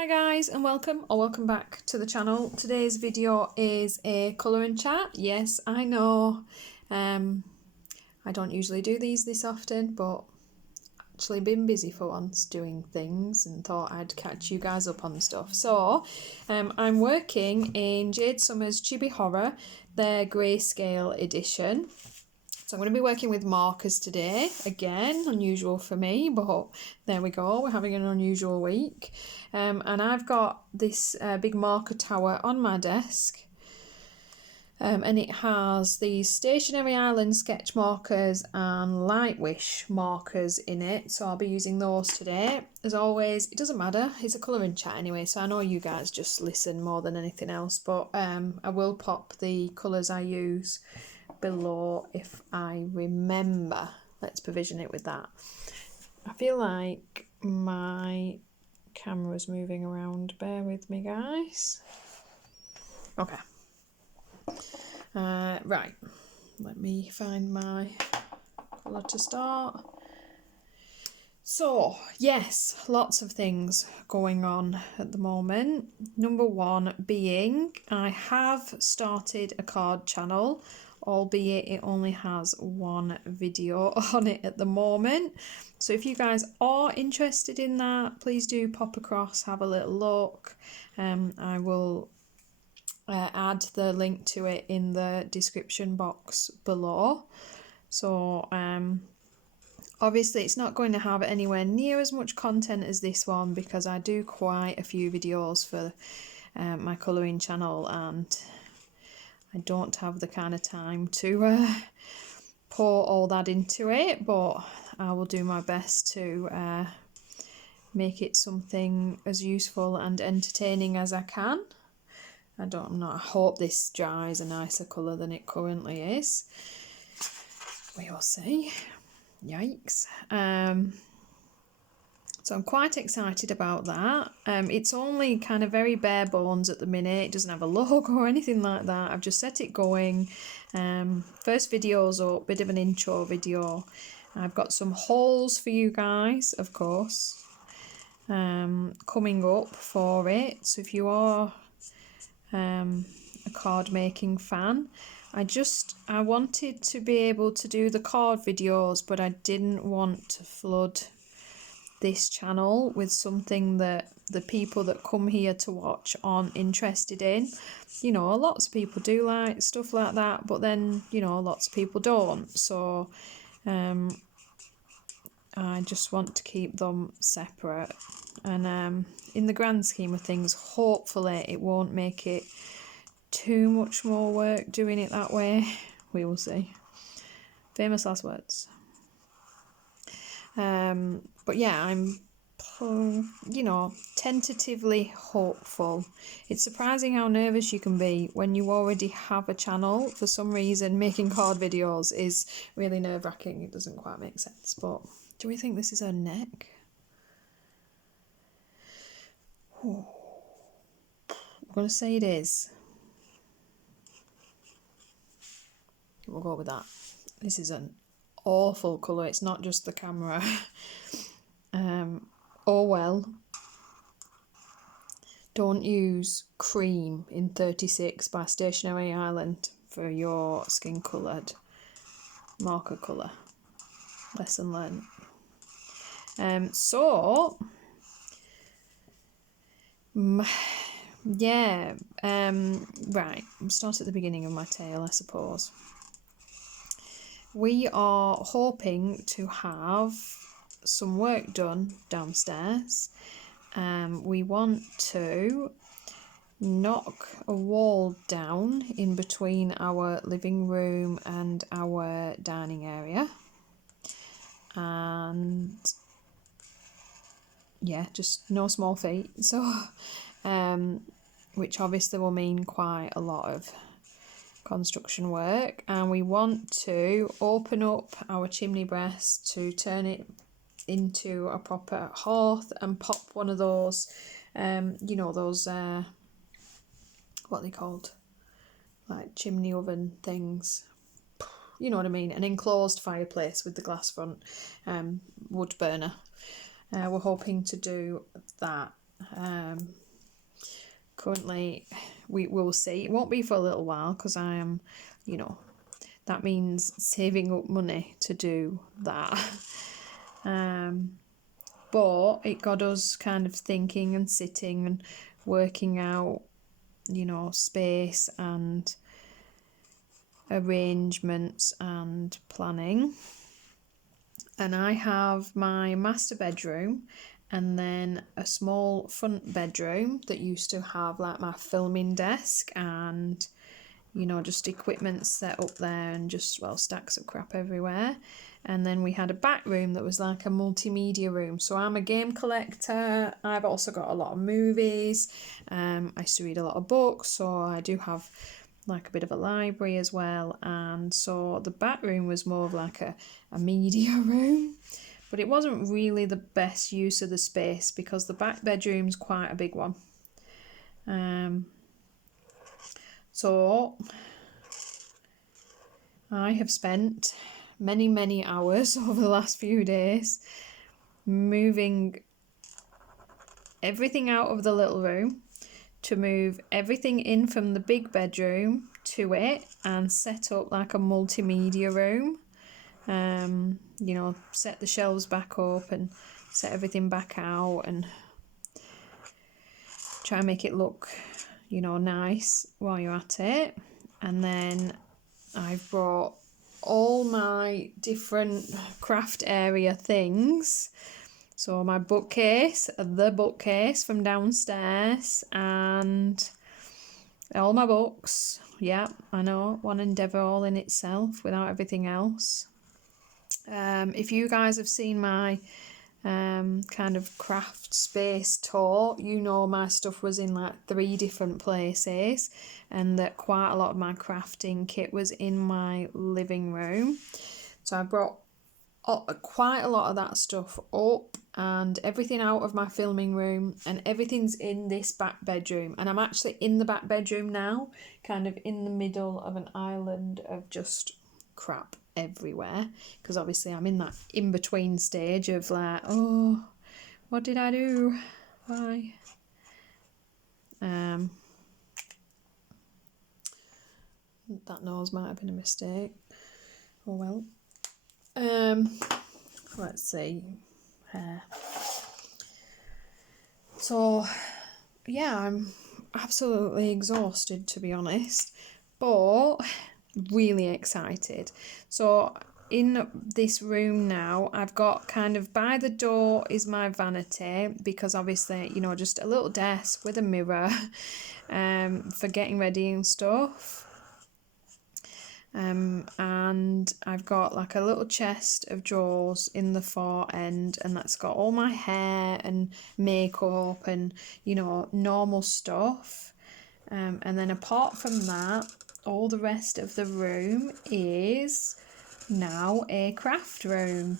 Hi guys and welcome back to the channel. Today's video is a colouring chat. Yes, I know I don't usually do these this often, but actually been busy for once doing things and thought I'd catch you guys up on stuff. So I'm working in Jade Summer's Chibi Horror, their Greyscale edition. So I'm going to be working with markers today. Again, unusual for me, but there we go. We're having an unusual week. And I've got this big marker tower on my desk. And it has these stationary island sketch markers and light wish markers in it. So I'll be using those today. As always, it doesn't matter. It's a colouring chat anyway. So I know you guys just listen more than anything else. But I will pop the colours I use below if I remember. Let's provision it with that. I feel like my camera's moving around. Bear with me, guys. Okay. Right. Let me find my colour to start. So, yes, lots of things going on at the moment. Number one being I have started a card channel, albeit it only has one video on it at the moment. So if you guys are interested in that, please do pop across, have a little look. I will add the link to it in the description box below. So obviously it's not going to have anywhere near as much content as this one because I do quite a few videos for my colouring channel and I don't have the kind of time to pour all that into it, but I will do my best to make it something as useful and entertaining as I can. I hope this dries a nicer colour than it currently is. We will see. Yikes. So I'm quite excited about that. It's only kind of very bare bones at the minute. It doesn't have a logo or anything like that. I've just set it going. First video's up, bit of an intro video. I've got some hauls for you guys, of course, coming up for it. So if you are a card making fan, I wanted to be able to do the card videos, but I didn't want to flood this channel with something that the people that come here to watch aren't interested in. You know, lots of people do like stuff like that, but then, you know, lots of people don't. So I just want to keep them separate. And in the grand scheme of things, hopefully it won't make it too much more work doing it that way. We will see. Famous last words. But yeah, I'm, you know, tentatively hopeful. It's surprising how nervous you can be when you already have a channel. For some reason, making card videos is really nerve-wracking. It doesn't quite make sense. But do we think this is her neck? I'm going to say it is. We'll go with that. This is an awful colour. It's not just the camera. Oh well. Don't use cream in 36 by Stationery Island for your skin coloured marker colour. Lesson learned. Yeah, right, I'll start at the beginning of my tale, I suppose. We are hoping to have some work done downstairs. We want to knock a wall down in between our living room and our dining area. And yeah, just no small feat. So, which obviously will mean quite a lot of construction work. And we want to open up our chimney breast to turn it into a proper hearth and pop one of those, you know, those, what are they called? Like chimney oven things. You know what I mean? An enclosed fireplace with the glass front, wood burner. We're hoping to do that Currently, we will see. It won't be for a little while because I am, you know, that means saving up money to do that. But it got us kind of thinking and sitting and working out, you know, space and arrangements and planning. And I have my master bedroom and then a small front bedroom that used to have like my filming desk and, you know, just equipment set up there and just, well, stacks of crap everywhere. And then we had a back room that was like a multimedia room. So I'm a game collector. I've also got a lot of movies. I used to read a lot of books, so I do have like a bit of a library as well. And so the back room was more of like a media room. But it wasn't really the best use of the space because the back bedroom's quite a big one. So I have spent many hours over the last few days moving everything out of the little room to move everything in from the big bedroom to it and set up like a multimedia room. You know, set the shelves back up and set everything back out and try and make it look, you know, nice while you're at it. And then I've brought all my different craft area things. So my bookcase, the bookcase from downstairs, and all my books. Yeah, I know, one endeavour all in itself without everything else. If you guys have seen my kind of craft space tour, you know my stuff was in like 3 different places and that quite a lot of my crafting kit was in my living room. So I brought quite a lot of that stuff up and everything out of my filming room, and everything's in this back bedroom. And I'm actually in the back bedroom now, kind of in the middle of an island of just crap everywhere, because obviously I'm in that in-between stage of like, oh, what did I do? Why? That nose might have been a mistake. Oh well. Let's see. So yeah, I'm absolutely exhausted, to be honest, but really excited. So in this room now, I've got kind of by the door is my vanity, because obviously, you know, just a little desk with a mirror for getting ready and stuff. And I've got like a little chest of drawers in the far end, and that's got all my hair and makeup and, you know, normal stuff. And then apart from that, all the rest of the room is now a craft room.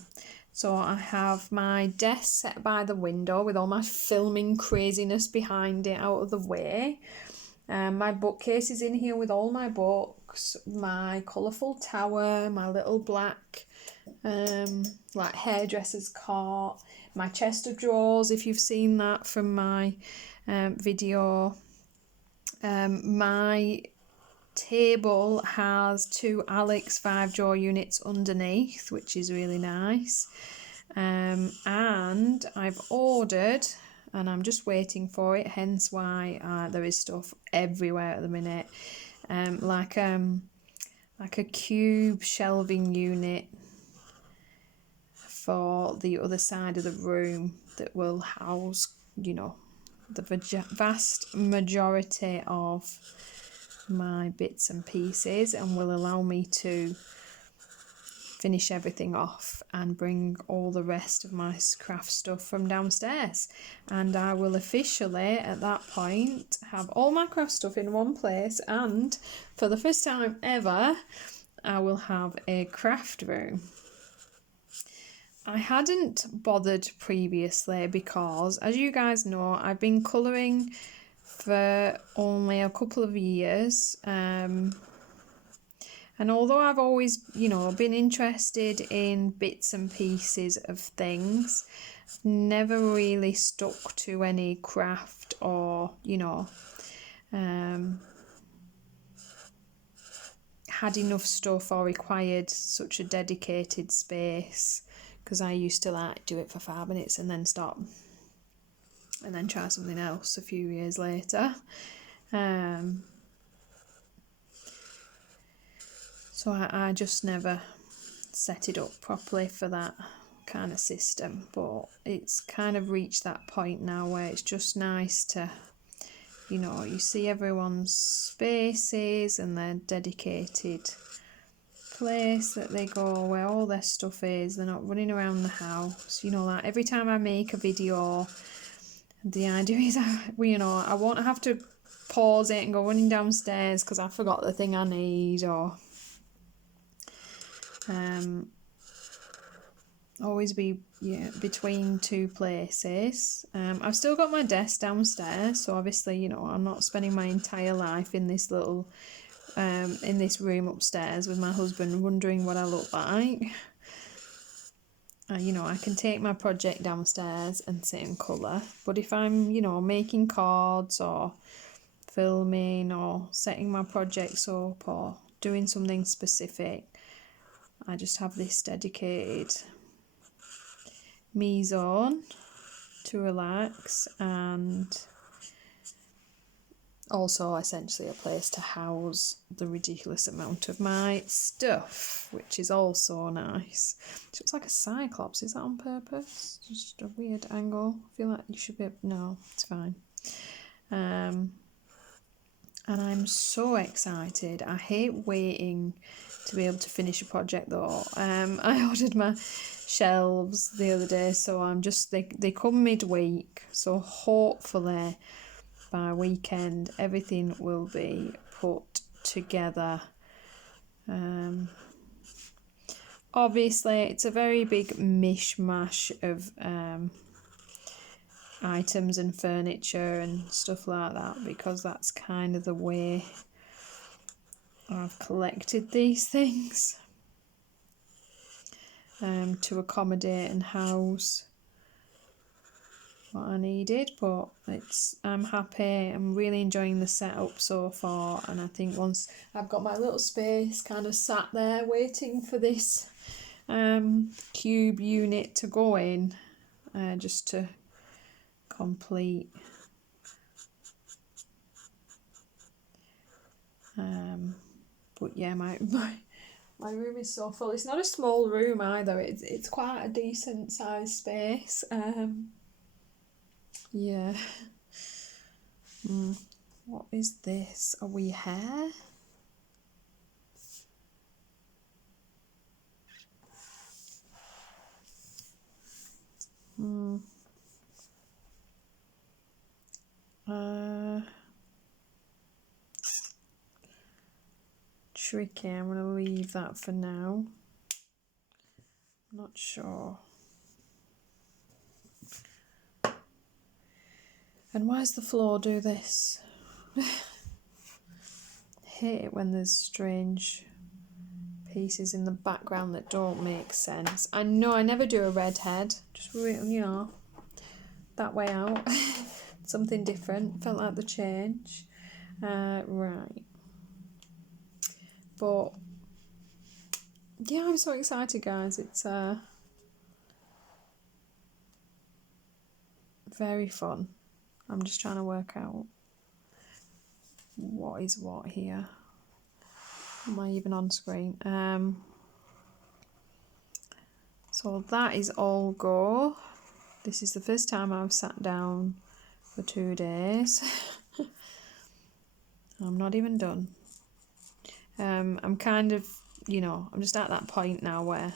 So I have my desk set by the window with all my filming craziness behind it out of the way. My bookcase is in here with all my books, my colourful tower, my little black like hairdresser's cart, my chest of drawers, if you've seen that from my video. My table has 2 Alex 5-drawer units underneath, which is really nice. And I've ordered, and I'm just waiting for it, hence why there is stuff everywhere at the minute, like a cube shelving unit for the other side of the room that will house, you know, the vast majority of my bits and pieces, and will allow me to finish everything off and bring all the rest of my craft stuff from downstairs. And I will officially at that point have all my craft stuff in one place, and for the first time ever I will have a craft room. I hadn't bothered previously because, as you guys know, I've been colouring for only a couple of years, and although I've always, you know, been interested in bits and pieces of things, never really stuck to any craft or, you know, had enough stuff or required such a dedicated space, because I used to like do it for 5 minutes and then stop and then try something else a few years later. So I just never set it up properly for that kind of system, but it's kind of reached that point now where it's just nice to, you know, you see everyone's spaces and their dedicated place that they go where all their stuff is. They're not running around the house, you know. Like every time I make a video, the idea is you know, I won't have to pause it and go running downstairs because I forgot the thing I need, or always be between two places. I've still got my desk downstairs, so obviously, you know, I'm not spending my entire life in this little in this room upstairs with my husband wondering what I look like. You know, I can take my project downstairs and sit and colour, but if I'm, you know, making cards or filming or setting my projects up or doing something specific, I just have this dedicated me zone to relax, and also essentially a place to house the ridiculous amount of my stuff, which is also nice. So it's like a cyclops. Is that on purpose? Just a weird angle. I feel like you should be... No, it's fine. And I'm so excited. I hate waiting to be able to finish a project though. I ordered my shelves the other day, so I'm just... They come midweek, so hopefully by weekend everything will be put together. Obviously it's a very big mishmash of items and furniture and stuff like that, because that's kind of the way I've collected these things, to accommodate and house what I needed. But I'm happy. I'm really enjoying the setup so far, and I think once I've got my little space kind of sat there waiting for this cube unit to go in, just to complete. But yeah, my room is so full. It's not a small room either. It's quite a decent sized space. Yeah. What is this? A wee hair? Tricky. I'm going to leave that for now. Not sure. And why does the floor do this? I hate it when there's strange pieces in the background that don't make sense. I know I never do a red head. Just, you know, that way out. Something different. Felt like the change. Right. But yeah, I'm so excited, guys. It's very fun. I'm just trying to work out what is what here. Am I even on screen? So that is all go. This is the first time I've sat down for 2 days. I'm not even done. I'm kind of, you know, I'm just at that point now where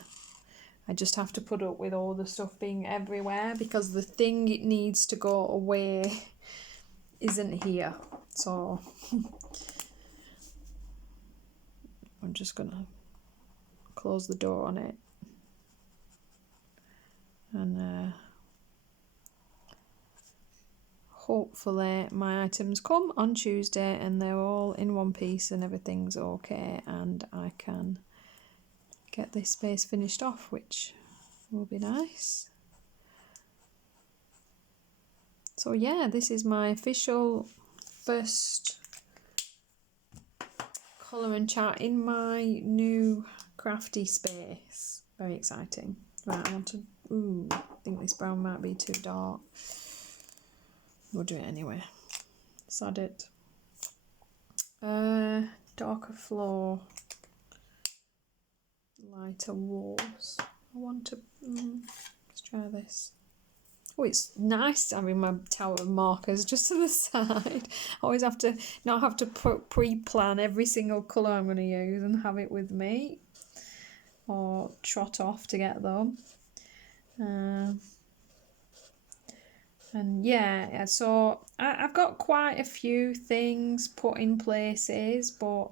I just have to put up with all the stuff being everywhere, because the thing it needs to go away isn't here. So I'm just gonna close the door on it, and hopefully my items come on Tuesday and they're all in one piece and everything's okay, and I can get this space finished off, which will be nice. So yeah, this is my official first colour and chat in my new crafty space. Very exciting. Right, I want to, I think this brown might be too dark. We'll do it anyway. Sod it. Darker floor, lighter walls. I want to, let's try this. Oh, it's nice having my tower of markers just to the side. I always have to not have to pre-plan every single colour I'm going to use and have it with me, or trot off to get them. And yeah, so I've got quite a few things put in places, but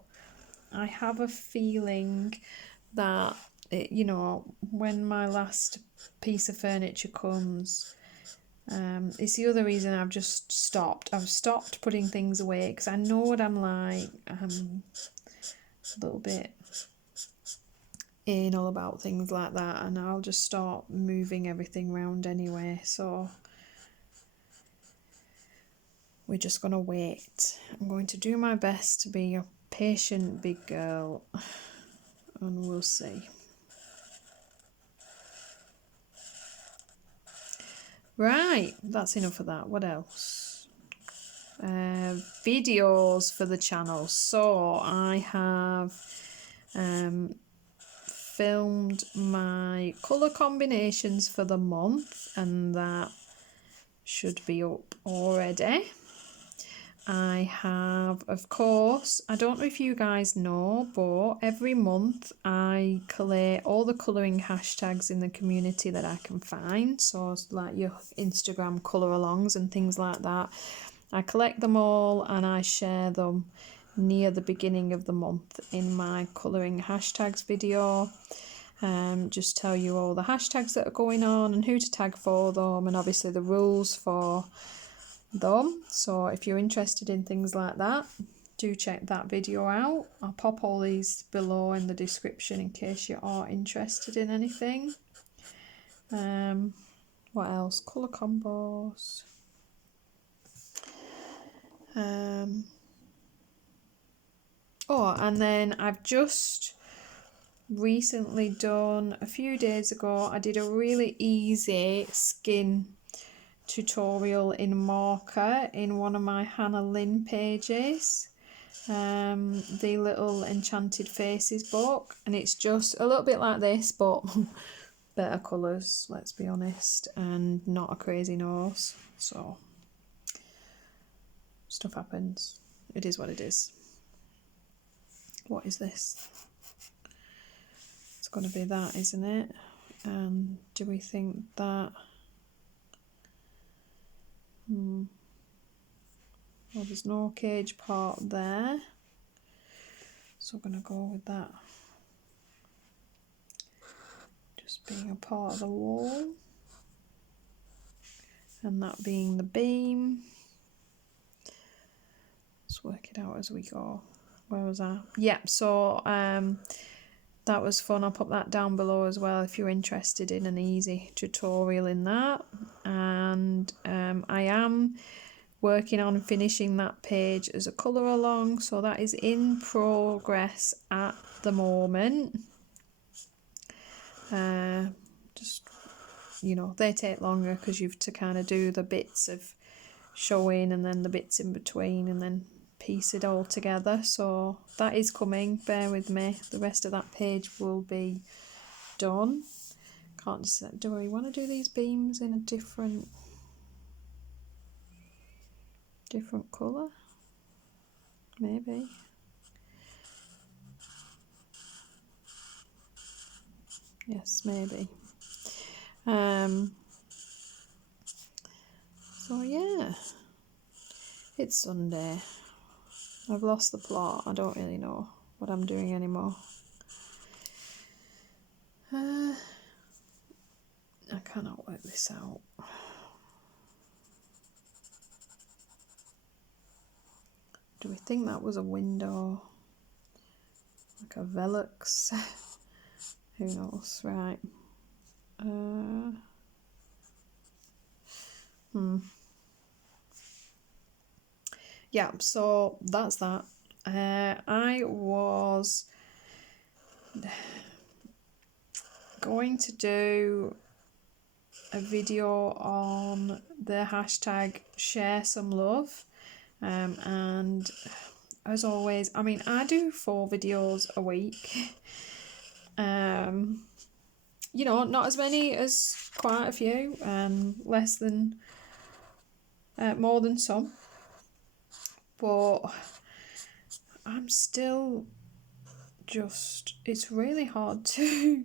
I have a feeling that, you know, when my last piece of furniture comes, it's the other reason I've just stopped. I've stopped putting things away because I know what I'm like. I'm a little bit anal about things like that, and I'll just start moving everything around anyway. So we're just going to wait. I'm going to do my best to be a patient big girl, and we'll see. Right, that's enough of that. What else? Videos for the channel. So I have filmed my colour combinations for the month, and that should be up already. I have, of course, I don't know if you guys know, but every month I collate all the colouring hashtags in the community that I can find. So it's like your Instagram colour alongs and things like that. I collect them all and I share them near the beginning of the month in my colouring hashtags video. Just tell you all the hashtags that are going on and who to tag for them, and obviously the rules for them. So if you're interested in things like that, do check that video out. I'll pop all these below in the description in case you are interested in anything. What else? Colour combos. Oh, and then I've just recently done, a few days ago, I did a really easy skin tutorial in marker in one of my Hannah Lynn pages, the Little Enchanted Faces book, and it's just a little bit like this but better colours, let's be honest, and not a crazy nose. So stuff happens, it is what it is. What is this? It's going to be that, isn't it? And do we think that well, there's no cage part there, so I'm going to go with that just being a part of the wall, and that being the beam. Let's work it out as we go. Where was I? Yeah, so that was fun. I'll put that down below as well if you're interested in an easy tutorial in that. And I am working on finishing that page as a colour along, so that is in progress at the moment. Just, you know, they take longer because you've to kind of do the bits of showing and then the bits in between and then piece it all together. So that is coming, bear with me. The rest of that page will be done. Can't decide, do I want to do these beams in a different colour? Maybe. Yes, maybe. So yeah, it's Sunday. I've lost the plot. I don't really know what I'm doing anymore. I cannot work this out. Do we think that was a window? Like a Velux? Who knows? Right. yeah, so that's that. I was going to do a video on the hashtag share some love, and as always, I mean, I do 4 videos a week. You know, not as many as quite a few, and less than more than some, but I'm still just, it's really hard to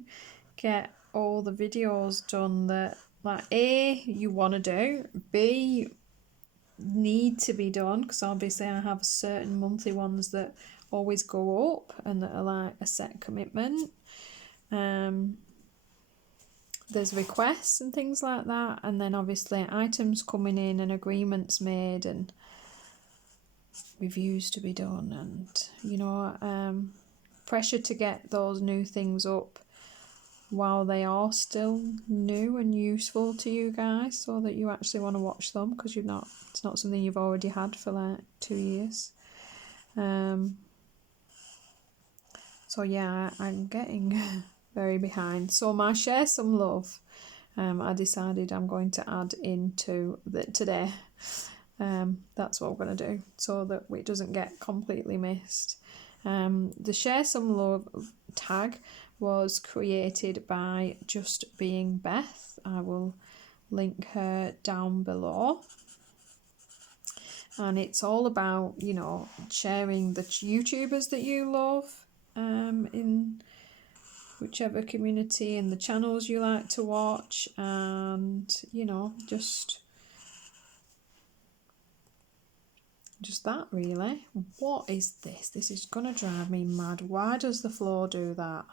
get all the videos done that, like, A, you want to do, B, need to be done, because obviously I have certain monthly ones that always go up and that are like a set commitment. There's requests and things like that, and then obviously items coming in and agreements made and reviews to be done, and you know, pressure to get those new things up while they are still new and useful to you guys, so that you actually want to watch them, because it's not something you've already had for like 2 years. So yeah, I'm getting very behind. So my share some love, I decided I'm going to add into today. That's what I'm going to do, so that it doesn't get completely missed. The share some love tag was created by JustBeingBeth. I will link her down below. And it's all about, you know, sharing the YouTubers that you love in whichever community and the channels you like to watch, and, you know, just that really. What is this? This is gonna drive me mad. Why does the floor do that?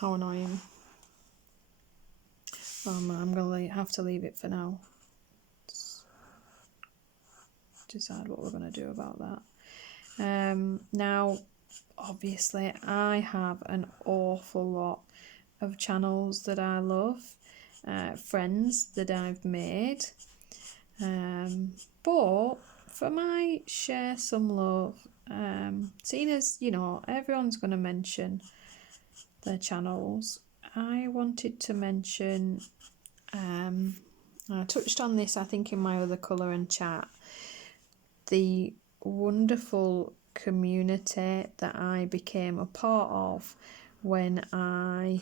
How annoying. I'm gonna have to leave it for now. Decide what we're gonna do about that. Now, obviously, I have an awful lot of channels that I love, friends that I've made, but for my share some love, seeing as, you know, everyone's going to mention their channels, I wanted to mention, I touched on this I think in my other colour and chat, the wonderful community that I became a part of when I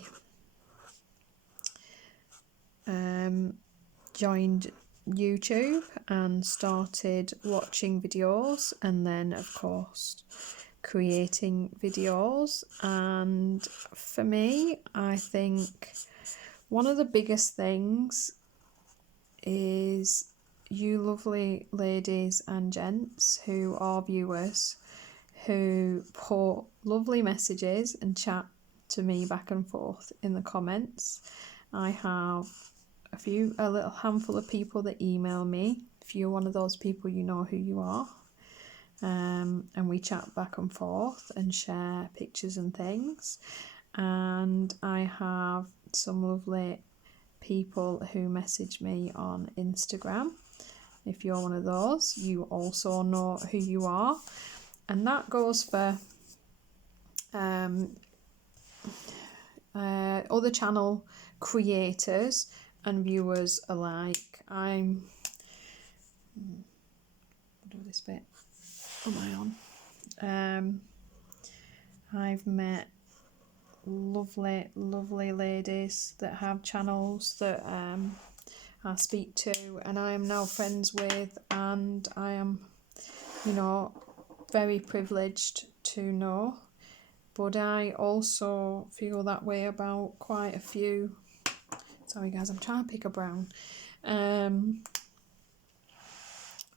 joined YouTube and started watching videos, and then of course creating videos. And for me, I think one of the biggest things is you lovely ladies and gents who are viewers, who put lovely messages and chat to me back and forth in the comments. I have a little handful of people that email me. If you're one of those people, you know who you are. And we chat back and forth and share pictures and things. And I have some lovely people who message me on Instagram. If you're one of those, you also know who you are. And that goes for other channel creators and viewers alike. I'll do this bit on my own. I've met lovely ladies that have channels that I speak to and I am now friends with, and I am, you know, very privileged to know. But I also feel that way about quite a few, sorry guys, I'm trying to pick a brown,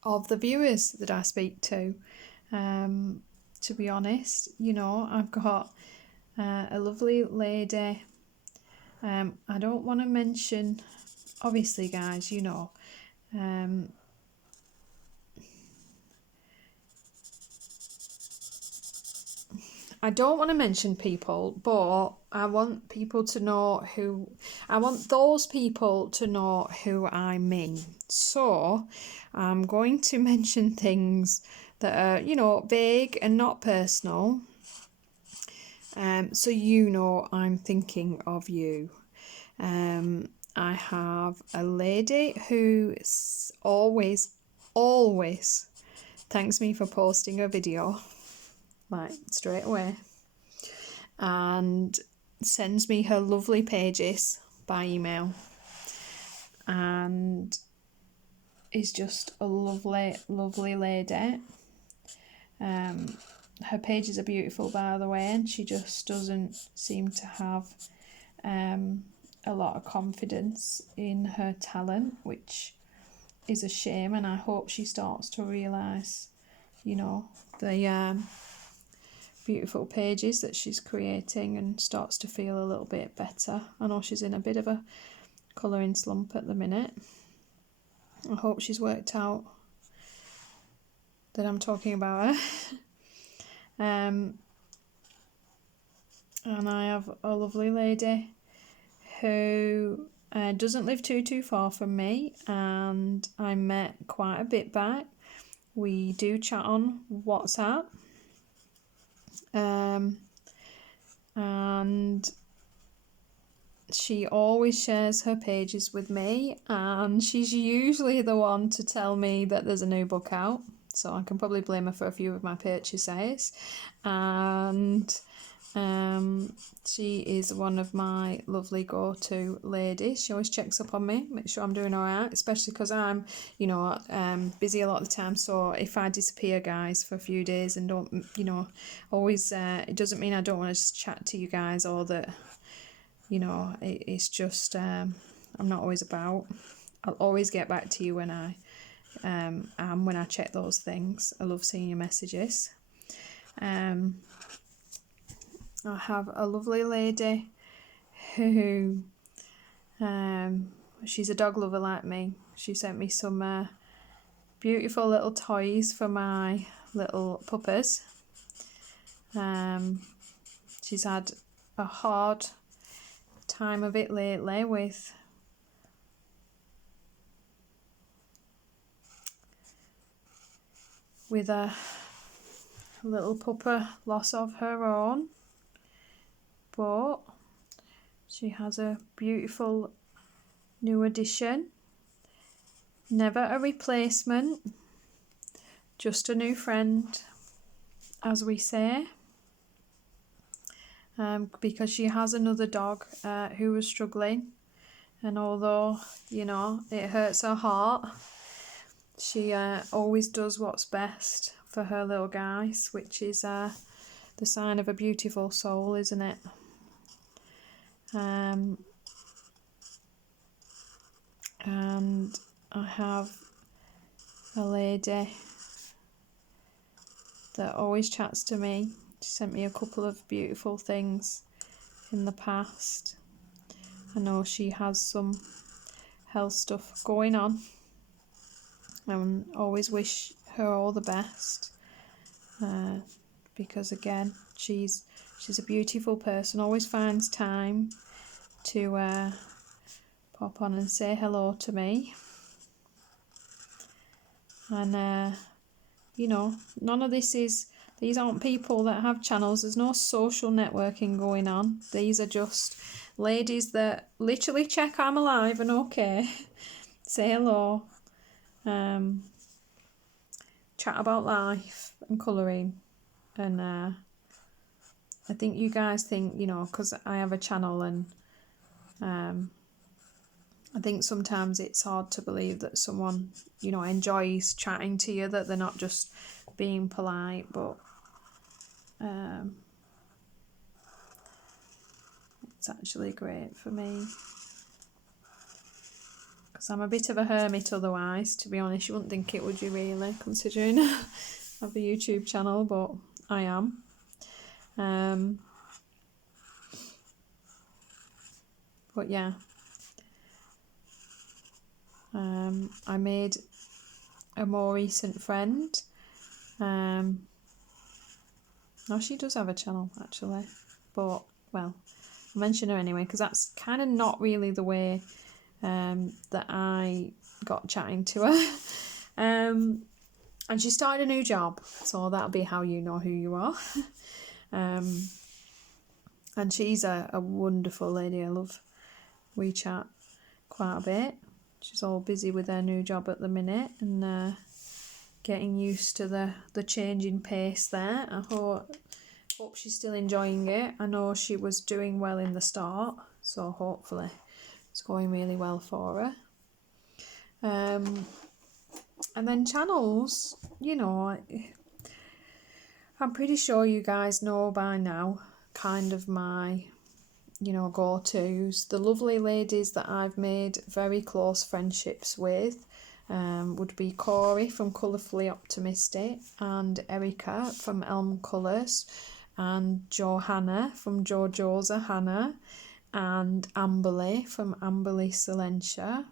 of the viewers that I speak to. To be honest, you know, I've got a lovely lady. I don't want to mention, obviously guys, you know, I don't want to mention people, but I want people to know who, I want those people to know who I mean. So I'm going to mention things that are, you know, vague and not personal. So you know I'm thinking of you. I have a lady who always thanks me for posting a video, like straight away, and sends me her lovely pages by email, and is just a lovely lady. Her pages are beautiful, by the way, and she just doesn't seem to have a lot of confidence in her talent, which is a shame, and I hope she starts to realise, you know, the beautiful pages that she's creating and starts to feel a little bit better. I know she's in a bit of a colouring slump at the minute. I hope she's worked out that I'm talking about her. And I have a lovely lady who doesn't live too far from me, and I met quite a bit back. We do chat on WhatsApp, and she always shares her pages with me, and she's usually the one to tell me that there's a new book out, so I can probably blame her for a few of my purchases. And she is one of my lovely go-to ladies. She always checks up on me, make sure I'm doing all right, especially because I'm, you know, busy a lot of the time. So if I disappear, guys, for a few days and don't, you know, always, it doesn't mean I don't want to just chat to you guys, or that, you know, it's just I'm not always about. I'll always get back to you when I when I check those things. I love seeing your messages. I have a lovely lady who, she's a dog lover like me. She sent me some beautiful little toys for my little puppies. She's had a hard time of it lately with a little pupper loss of her own, but she has a beautiful new addition. Never a replacement, just a new friend, as we say, because she has another dog who was struggling, and although, you know, it hurts her heart, she always does what's best for her little guys, which is the sign of a beautiful soul, isn't it? And I have a lady that always chats to me. She sent me a couple of beautiful things in the past. I know she has some health stuff going on, and always wish her all the best, because again, she's a beautiful person, always finds time to pop on and say hello to me. And you know, none of these aren't people that have channels. There's no social networking going on. These are just ladies that literally check I'm alive and okay, say hello, chat about life and colouring. And I think you guys think, you know, because I have a channel, and I think sometimes it's hard to believe that someone, you know, enjoys chatting to you, that they're not just being polite, but it's actually great for me, because I'm a bit of a hermit otherwise, to be honest. You wouldn't think it, would you, really, considering I have a YouTube channel, but I am. But yeah, I made a more recent friend No, she does have a channel actually, but well, I'll mention her anyway because that's kind of not really the way that I got chatting to her. And she started a new job, so that'll be how you know who you are. And she's a wonderful lady. We chat quite a bit. She's all busy with her new job at the minute and getting used to the changing pace there. I hope she's still enjoying it. I know she was doing well in the start, so hopefully it's going really well for her. And then channels, you know, I'm pretty sure you guys know by now kind of my, you know, go-tos. The lovely ladies that I've made very close friendships with would be Corey from Colourfully Optimistic and Erica from Elm Colours and Johanna from Jojosa Hannah and Amberly from Amberly Silentia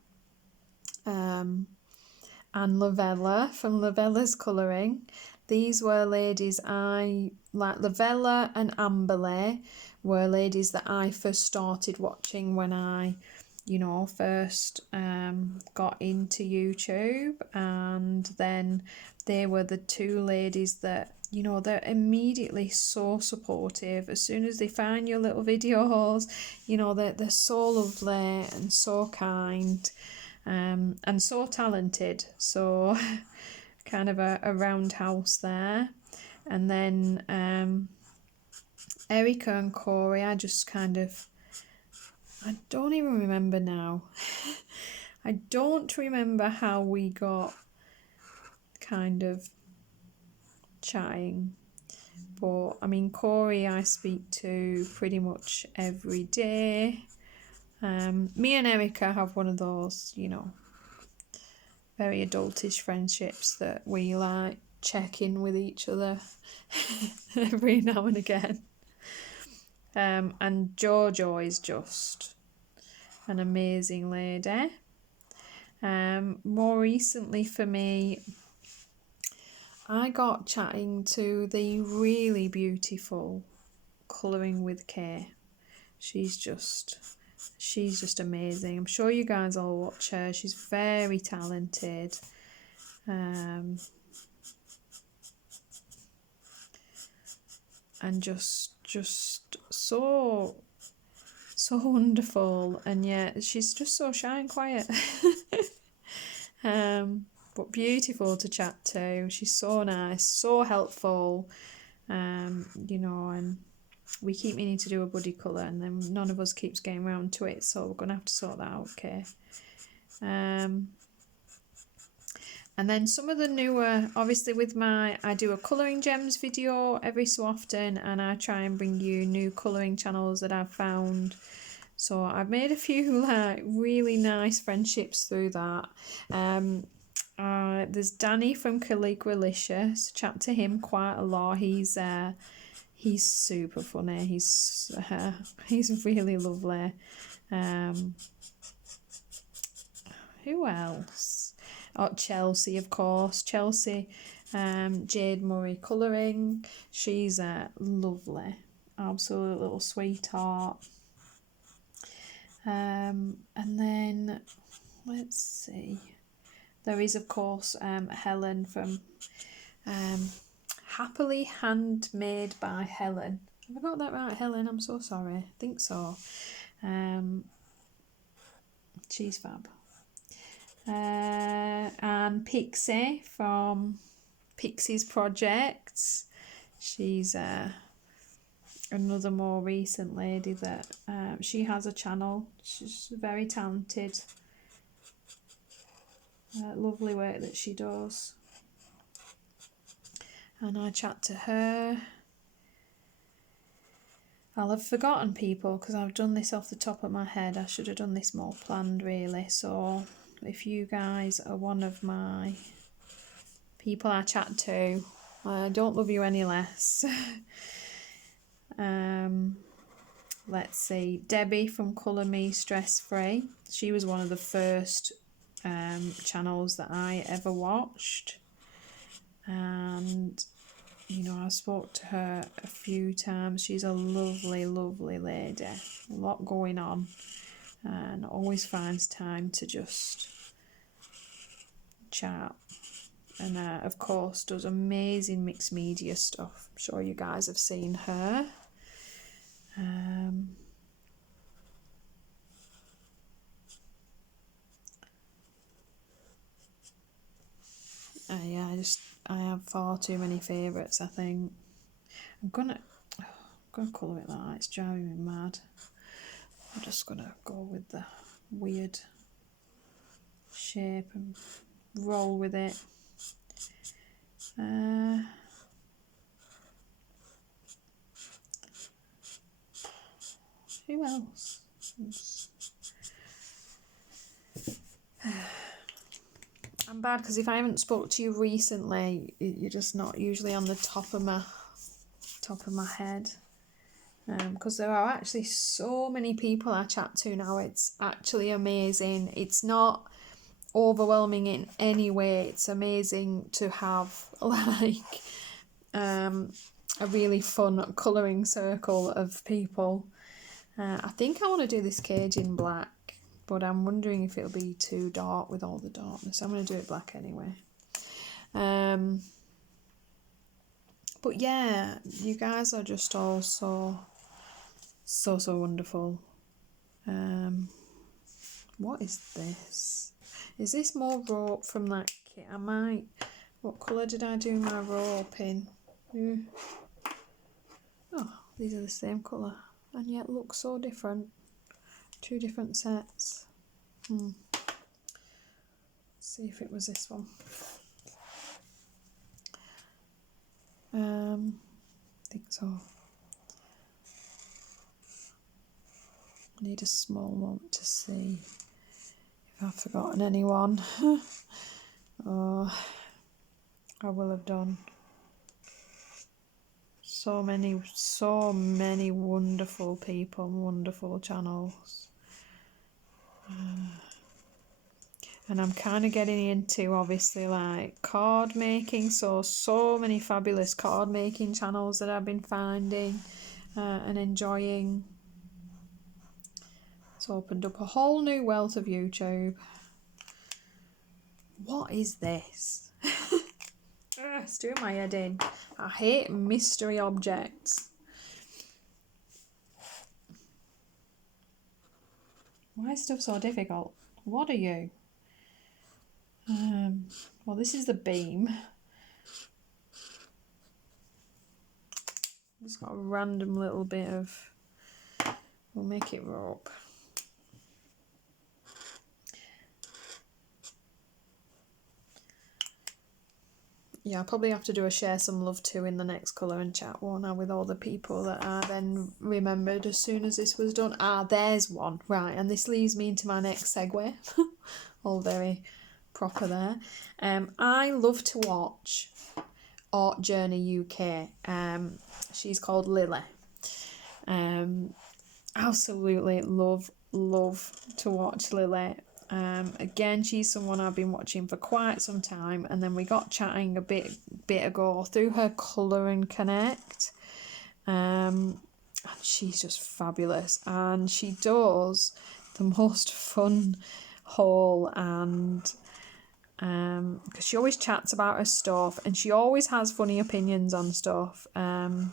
and Lavella from Lavella's Colouring. These were ladies I like. Lavella and Amberly were ladies that I first started watching when I, you know, first got into YouTube, and then they were the two ladies that, you know, they're immediately so supportive. As soon as they find your little videos, you know, they're so lovely and so kind. And so talented, so kind of a roundhouse there. And then Erica and Corey, I don't even remember now. I don't remember how we got kind of chatting, but I mean, Corey I speak to pretty much every day. Me and Erica have one of those, you know, very adultish friendships that we like check in with each other every now and again. And Jojo is just an amazing lady. More recently for me, I got chatting to the really beautiful Colouring with Kay. She's just amazing. I'm sure you guys all watch her. She's very talented. And just so wonderful, and yet she's just so shy and quiet. But beautiful to chat to. She's so nice, so helpful. You know, and we keep meaning to do a buddy colour, and then none of us keeps getting round to it, so we're going to have to sort that out, okay? And then some of the newer, obviously with I do a colouring gems video every so often, and I try and bring you new colouring channels that I've found. So I've made a few like really nice friendships through that. There's Danny from Caligralicious. Chat to him quite a lot. He's super funny. He's really lovely. Who else? Oh, Chelsea, of course. Chelsea, Jade Murray Colouring. She's lovely. Absolute little sweetheart. And then, let's see. There is, of course, Helen from Happily Handmade by Helen. Have I got that right, Helen? I'm so sorry. I think so. She's fab. And Pixie from Pixie's Projects. She's another more recent lady that she has a channel. She's very talented. Lovely work that she does. And I chat to her. I'll have forgotten people because I've done this off the top of my head. I should have done this more planned, really. So if you guys are one of my people I chat to, I don't love you any less. Let's see. Debbie from Colour Me Stress Free. She was one of the first channels that I ever watched. And you know, I spoke to her a few times. She's a lovely, lovely lady. A lot going on, and always finds time to just chat. And of course does amazing mixed media stuff. I'm sure you guys have seen her. Yeah, I have far too many favourites, I think. I'm gonna colour it like that. It's driving me mad. I'm just gonna go with the weird shape and roll with it. Who else? I'm bad because if I haven't spoke to you recently, you're just not usually on the top of my head. Because there are actually so many people I chat to now. It's actually amazing. It's not overwhelming in any way. It's amazing to have like a really fun colouring circle of people. I think I want to do this cage in black, but I'm wondering if it'll be too dark with all the darkness. I'm going to do it black anyway. But yeah, you guys are just all so wonderful. What is this? Is this more rope from that kit? What colour did I do my rope in? Oh, these are the same colour and yet look so different. 2 different sets. See if it was this one. I think so. I need a small one to see if I've forgotten anyone. Oh, I will have done. So many wonderful people, wonderful channels. And I'm kind of getting into, obviously, like card making. So many fabulous card making channels that I've been finding and enjoying. It's opened up a whole new wealth of YouTube. What is this? It's doing my head in. I hate mystery objects. Why is stuff so difficult? What are you? Well, this is the beam. It's got a random little bit of... We'll make it rope. Yeah, I'll probably have to do a share some love to in the next colour and chat, won't I, with all the people that I then remembered as soon as this was done. Ah, there's one. Right, and this leads me into my next segue. All very proper there. I love to watch Art Journey UK. She's called Lily. Absolutely love to watch Lily. Again, she's someone I've been watching for quite some time, and then we got chatting a bit ago through her Colour and Connect. And she's just fabulous, and she does the most fun haul, and because she always chats about her stuff and she always has funny opinions on stuff, and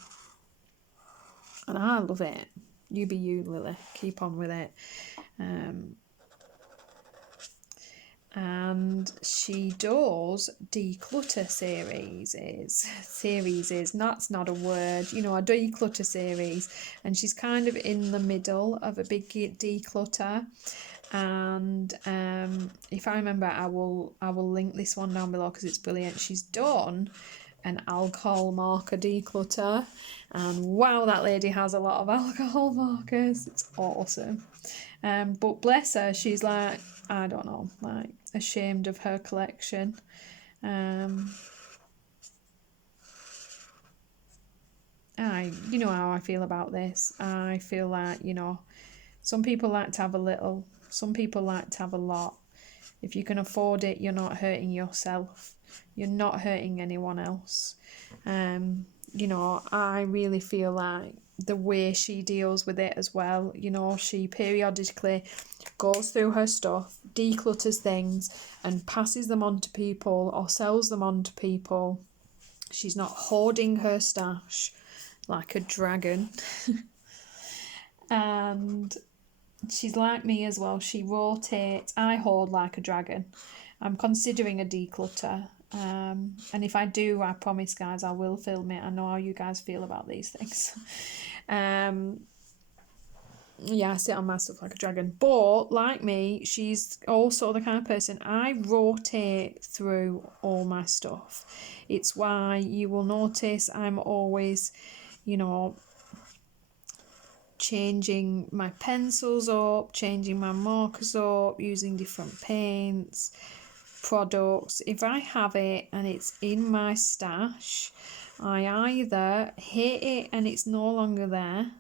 I love it. You be you, Lily. Keep on with it. And she does declutter series. That's not a word, you know, a declutter series, and she's kind of in the middle of a big declutter. And if I remember, I will link this one down below because it's brilliant. She's done an alcohol marker declutter, and wow, that lady has a lot of alcohol markers. It's awesome. But bless her, she's like, I don't know, like ashamed of her collection. You know how I feel about this. I feel like, you know, some people like to have a little, some people like to have a lot. If you can afford it, you're not hurting yourself. You're not hurting anyone else. You know, I really feel like the way she deals with it as well, you know, she periodically goes through her stuff, declutters things and passes them on to people or sells them on to people. She's not hoarding her stash like a dragon. And she's like me as well. She rotates. I hoard like a dragon. I'm considering a declutter. And if I do, I promise, guys, I will film it. I know how you guys feel about these things. Yeah, I sit on my stuff like a dragon. But like me, she's also the kind of person, I rotate through all my stuff. It's why you will notice I'm always, you know, changing my pencils up, changing my markers up, using different paints, products. If I have it and it's in my stash, I either hit it and it's no longer there,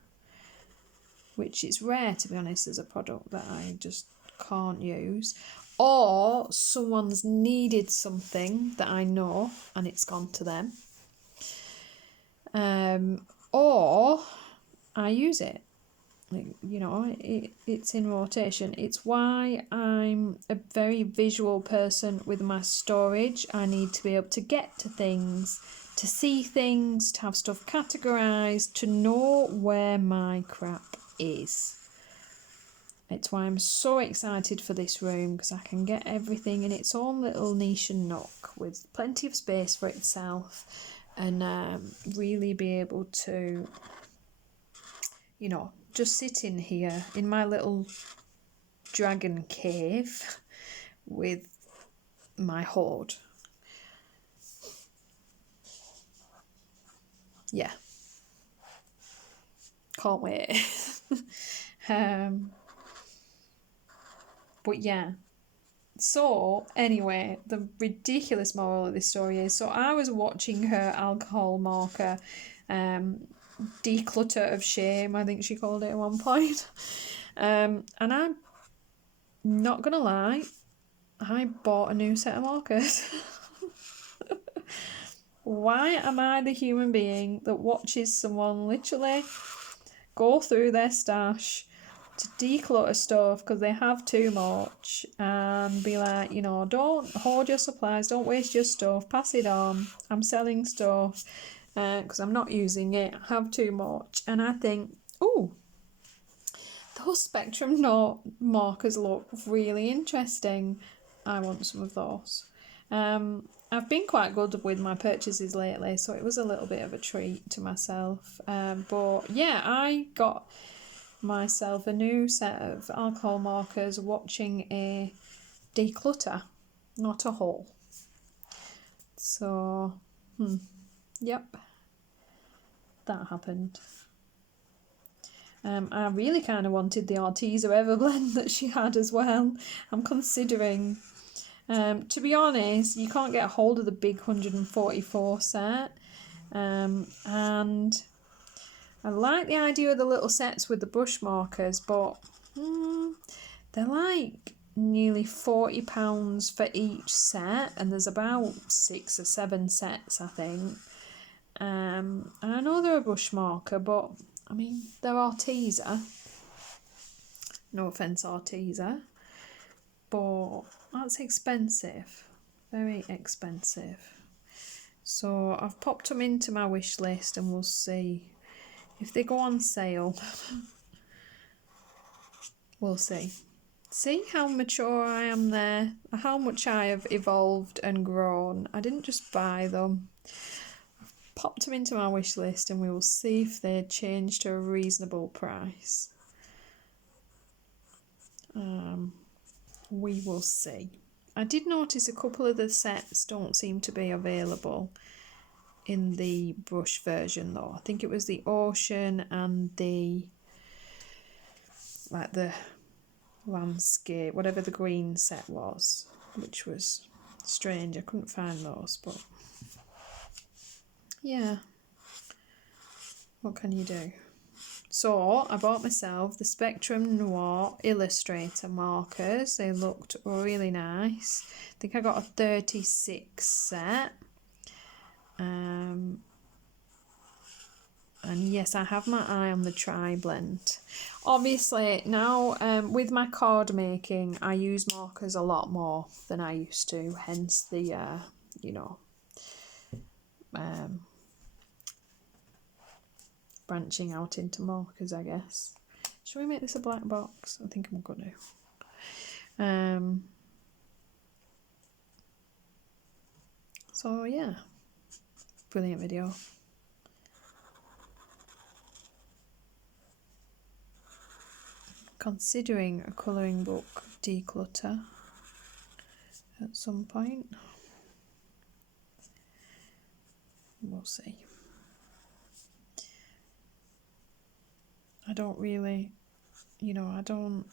which is rare, to be honest, as a product that I just can't use, or someone's needed something that I know and it's gone to them, or I use it. You know, it's in rotation. It's why I'm a very visual person with my storage. I need to be able to get to things, to see things, to have stuff categorised, to know where my crap is. It's why I'm so excited for this room, because I can get everything in its own little niche and nook with plenty of space for itself, and really be able to, you know, just sit in here in my little dragon cave with my hoard. Yeah. Can't wait. But yeah. So anyway, the ridiculous moral of this story is, so I was watching her alcohol marker, declutter of shame, I think she called it at one point. And I'm not gonna lie, I bought a new set of markers. Why am I the human being that watches someone literally go through their stash to declutter stuff because they have too much, and be like, you know, don't hoard your supplies, don't waste your stuff, pass it on. I'm selling stuff because I'm not using it, I have too much. And I think, oh, those spectrum note markers look really interesting. I want some of those. I've been quite good with my purchases lately, so it was a little bit of a treat to myself. But yeah, I got myself a new set of alcohol markers watching a declutter, not a haul. So, yep, that happened. I really kind of wanted the Arteza Everblend that she had as well. I'm considering, to be honest, you can't get a hold of the big 144 set, and I like the idea of the little sets with the brush markers, but they're like nearly £40 for each set, and there's about 6 or 7 sets, I think. And I know they're a brush marker, but I mean, they're Arteza. No offence, Arteza. But that's expensive. Very expensive. So I've popped them into my wish list, and we'll see if they go on sale. We'll see. See how mature I am there, how much I have evolved and grown. I didn't just buy them. Popped them into my wish list, and we will see if they change to a reasonable price. We will see. I did notice a couple of the sets don't seem to be available in the brush version though. I think it was the ocean and the landscape, whatever the green set was, which was strange. I couldn't find those, but yeah, what can you do? So I bought myself the Spectrum Noir Illustrator markers. They looked really nice. I think I got a 36 set. And yes, I have my eye on the tri-blend. Obviously now with my card making, I use markers a lot more than I used to, hence the you know, branching out into markers, I guess. Should we make this a black box? I think I'm gonna. So yeah, brilliant video. Considering a colouring book declutter at some point. We'll see. I don't really, you know, I don't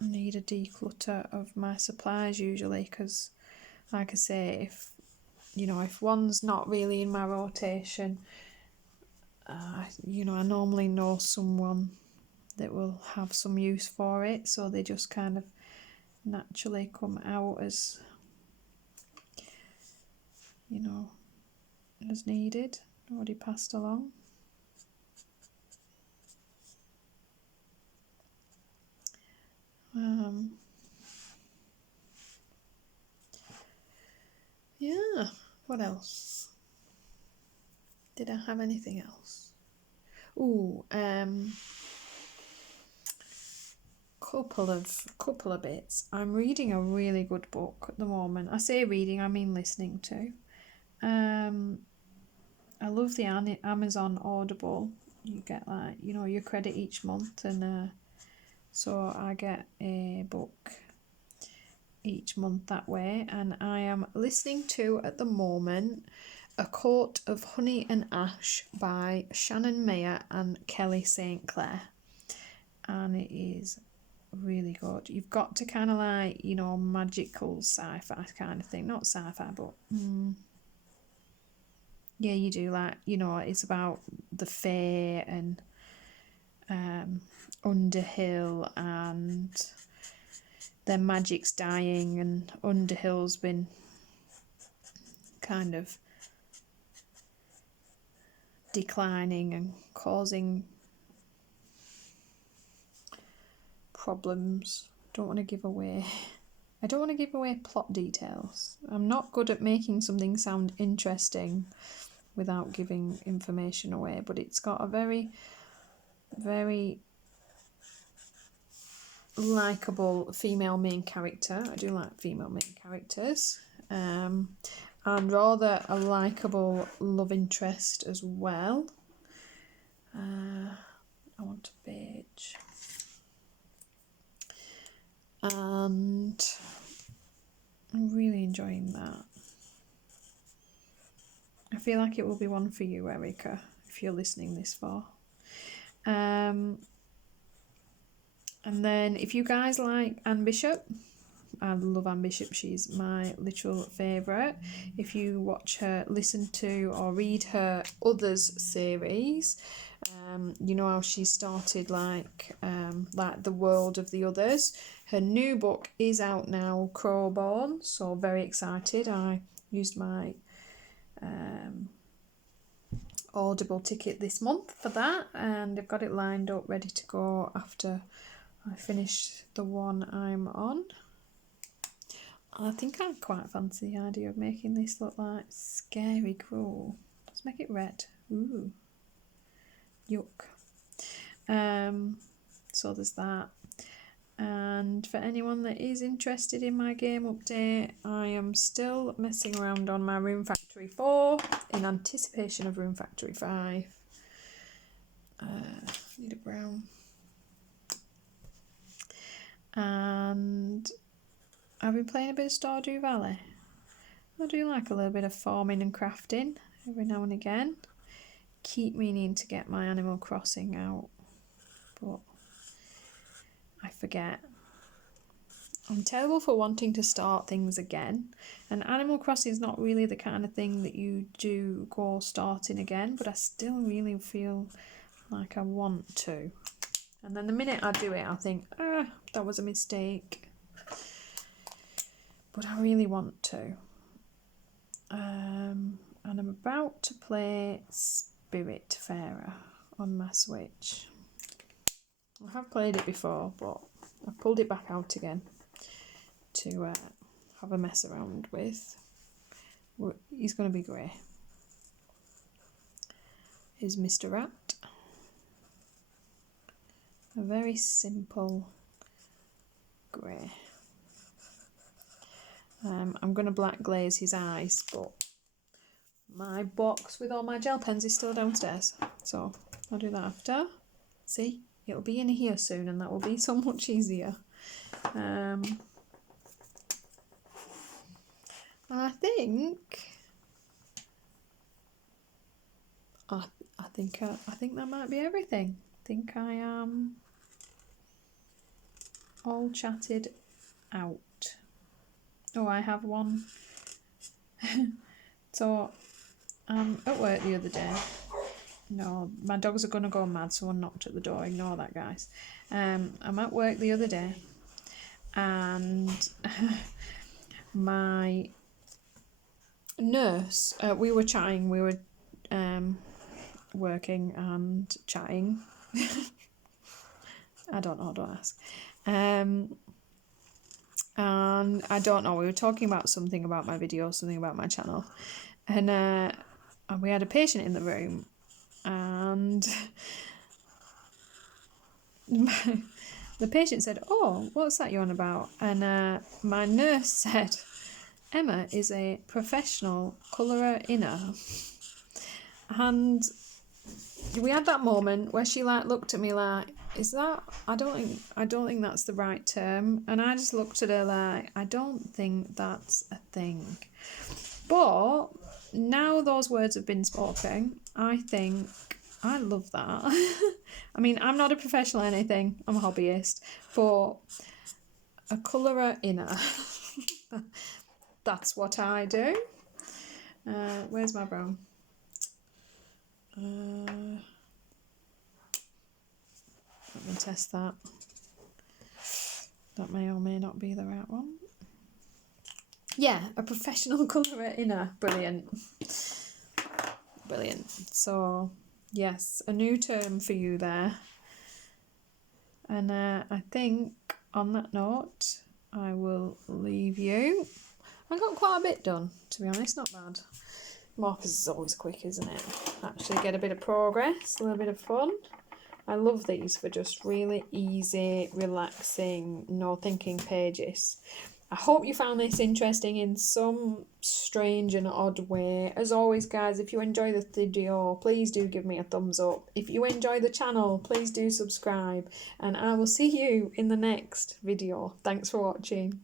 need a declutter of my supplies usually, because like I say, if you know, if one's not really in my rotation, you know, I normally know someone that will have some use for it, so they just kind of naturally come out as, you know, as needed, already passed along. Yeah, what else? Did I have anything else? Ooh, couple of bits. I'm reading a really good book at the moment. I say reading, I mean listening to. I love the Amazon Audible. You get like, you know, your credit each month, and so I get a book each month that way, and I am listening to at the moment A Court of Honey and Ash by Shannon Mayer and Kelly St. Clair, and it is really good. You've got to kind of like, you know, magical sci-fi kind of thing, not sci-fi, but yeah, you do, like, you know, it's about the fae and Underhill, and their magic's dying, and Underhill's been kind of declining and causing problems. I don't want to give away plot details. I'm not good at making something sound interesting without giving information away, but it's got a very, very likeable female main character. I do like female main characters. And rather a likeable love interest as well. I want a beige. And I'm really enjoying that. I feel like it will be one for you, Erica, if you're listening this far. And then if you guys like Anne Bishop, I love Anne Bishop, she's my literal favourite. If you watch her, listen to or read her Others series, you know how she started like the world of the others. Her new book is out now, Crowborn, so very excited. I used my Audible ticket this month for that, and I've got it lined up ready to go after I finish the one I'm on. I think I quite fancy the idea of making this look like Scary Cruel. Let's make it red. Ooh, yuck. So there's that. And for anyone that is interested in my game update, I am still messing around on my Room Factory 4 in anticipation of Room Factory 5. Need a brown. And I've been playing a bit of Stardew Valley. I do like a little bit of farming and crafting every now and again. Keep meaning to get my Animal Crossing out, but I forget. I'm terrible for wanting to start things again, and Animal Crossing is not really the kind of thing that you do go starting again, but I still really feel like I want to. And then the minute I do it, I think, that was a mistake. But I really want to. And I'm about to play Spiritfarer on my Switch. I have played it before, but I pulled it back out again to have a mess around with. He's going to be grey. Is Mr. Rat. A very simple grey. I'm going to black glaze his eyes, but my box with all my gel pens is still downstairs, so I'll do that after. See, it'll be in here soon, and that will be so much easier. I think that might be everything. I think I am all chatted out. Oh, I have one. So, at work the other day. No, my dogs are going to go mad. Someone knocked at the door. Ignore that, guys. I'm at work the other day, and my nurse, we were chatting. We were working and chatting. I don't know, don't ask. And I don't know, we were talking about something about my video, something about my channel, and we had a patient in the room, and the patient said, "Oh, what's that you're on about?" And my nurse said, "Emma is a professional colourer inner." And we had that moment where she like looked at me like, "Is that? I don't think that's the right term." And I just looked at her like, "I don't think that's a thing." But now those words have been spoken, I think I love that. I mean, I'm not a professional or anything. I'm a hobbyist, but a colourer inner. That's what I do. Where's my brown? Let me test that. That may or may not be the right one. Yeah, a professional colourer inner. Brilliant. Brilliant. So, yes, a new term for you there. And I think on that note, I will leave you. I got quite a bit done, to be honest, not bad. Markers is always quick, isn't it? Actually get a bit of progress, a little bit of fun. I love these for just really easy, relaxing, no thinking pages. I hope you found this interesting in some strange and odd way. As always, guys, if you enjoy the video, please do give me a thumbs up. If you enjoy the channel, please do subscribe. And I will see you in the next video. Thanks for watching.